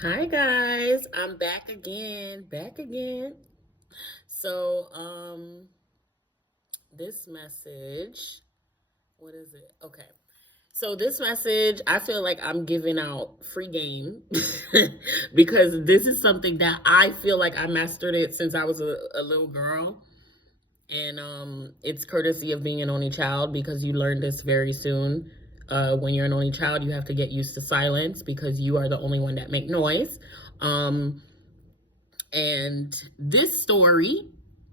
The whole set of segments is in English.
Hi guys, I'm back again. So, this message, what is it? Okay. So this message, I feel like I'm giving out free game because this is something that I feel like I mastered it since I was a little girl. And it's courtesy of being an only child because you learn this very soon. When you're an only child, you have to get used to silence because you are the only one that make noise. Um, And this story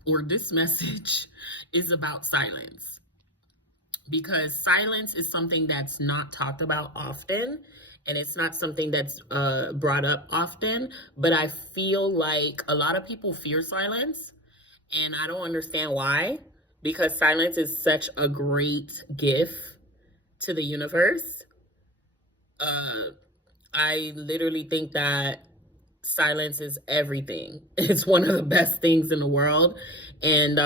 or this message is about silence because silence is something that's not talked about often and it's not something that's brought up often. But I feel like a lot of people fear silence and I don't understand why because silence is such a great gift to the universe. Uh, I literally think that silence is everything. It's one of the best things in the world. And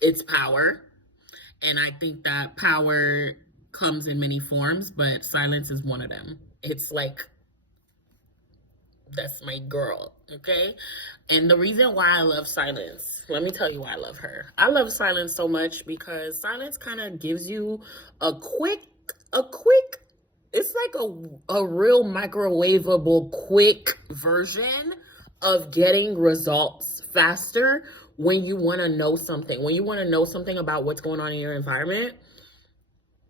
it's power. And I think that power comes in many forms, but silence is one of them. It's like, that's my girl, okay? And the reason why I love silence, let me tell you why I love her. I love silence so much because silence kind of gives you a quick, it's like a real microwavable quick version of getting results faster when you want to know something. When you want to know something about what's going on in your environment,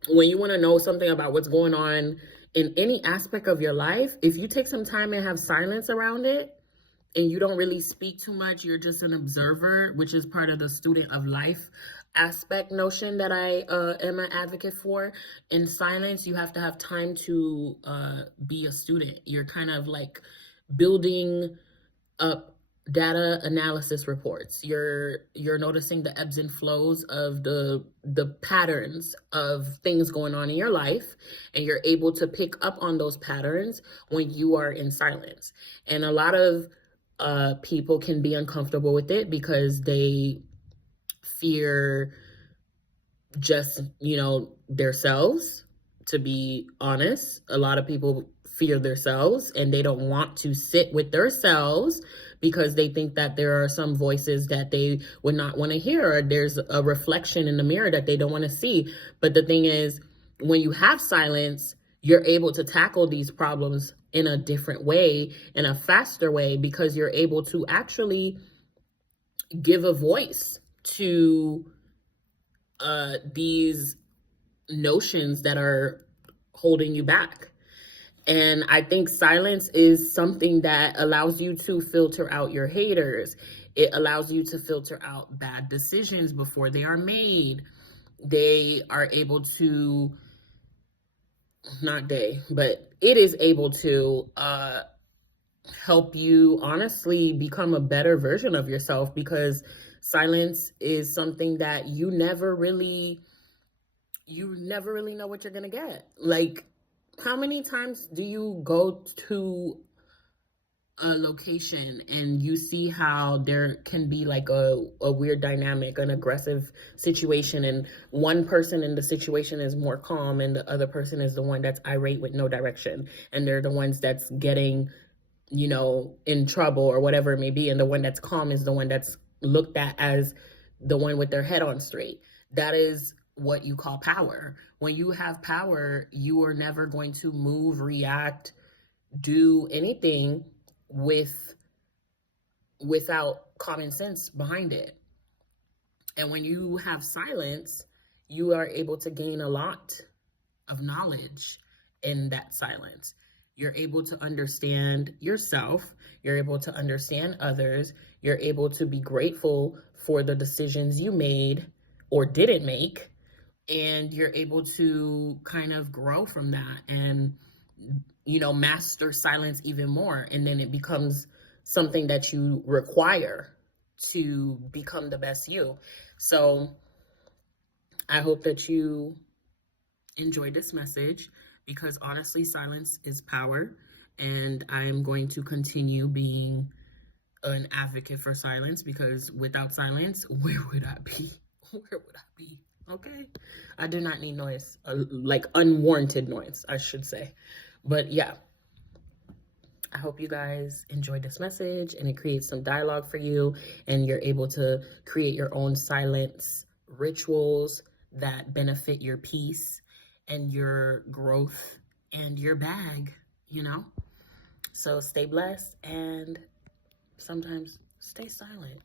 when you want to know something about what's going on in any aspect of your life, if you take some time and have silence around it and you don't really speak too much, you're just an observer, which is part of the student of life aspect notion that I am an advocate for. In silence, you have to have time to be a student. You're kind of like building up data analysis reports. You're noticing the ebbs and flows of the patterns of things going on in your life, and you're able to pick up on those patterns when you are in silence. And a lot of people can be uncomfortable with it because they fear just, themselves. To be honest, a lot of people fear themselves and they don't want to sit with themselves because they think that there are some voices that they would not want to hear, or there's a reflection in the mirror that they don't want to see. But the thing is, when you have silence, you're able to tackle these problems in a different way, in a faster way, because you're able to actually give a voice to these notions that are holding you back. And I think silence is something that allows you to filter out your haters. It allows you to filter out bad decisions before they are made. They are able to, not they, but it is able to help you honestly become a better version of yourself, because silence is something that you never really know what you're gonna get. Like, how many times do you go to a location and you see how there can be like a weird dynamic, an aggressive situation, and one person in the situation is more calm and the other person is the one that's irate with no direction, and they're the ones that's getting, in trouble or whatever it may be, and the one that's calm is the one that's looked at as the one with their head on straight. That is what you call power. When you have power, you are never going to move, react, do anything with without common sense behind it. And when you have silence, you are able to gain a lot of knowledge in that silence. You're able to understand yourself, you're able to understand others, you're able to be grateful for the decisions you made or didn't make, and you're able to kind of grow from that and master silence even more, and then it becomes something that you require to become the best you. So I hope that you enjoy this message, because honestly, silence is power. And I am going to continue being an advocate for silence, because without silence, where would I be? Where would I be? Okay. I do not need noise, like unwarranted noise, I should say. But yeah, I hope you guys enjoyed this message and it creates some dialogue for you and you're able to create your own silence rituals that benefit your peace and your growth and your bag, you know? So stay blessed and sometimes stay silent.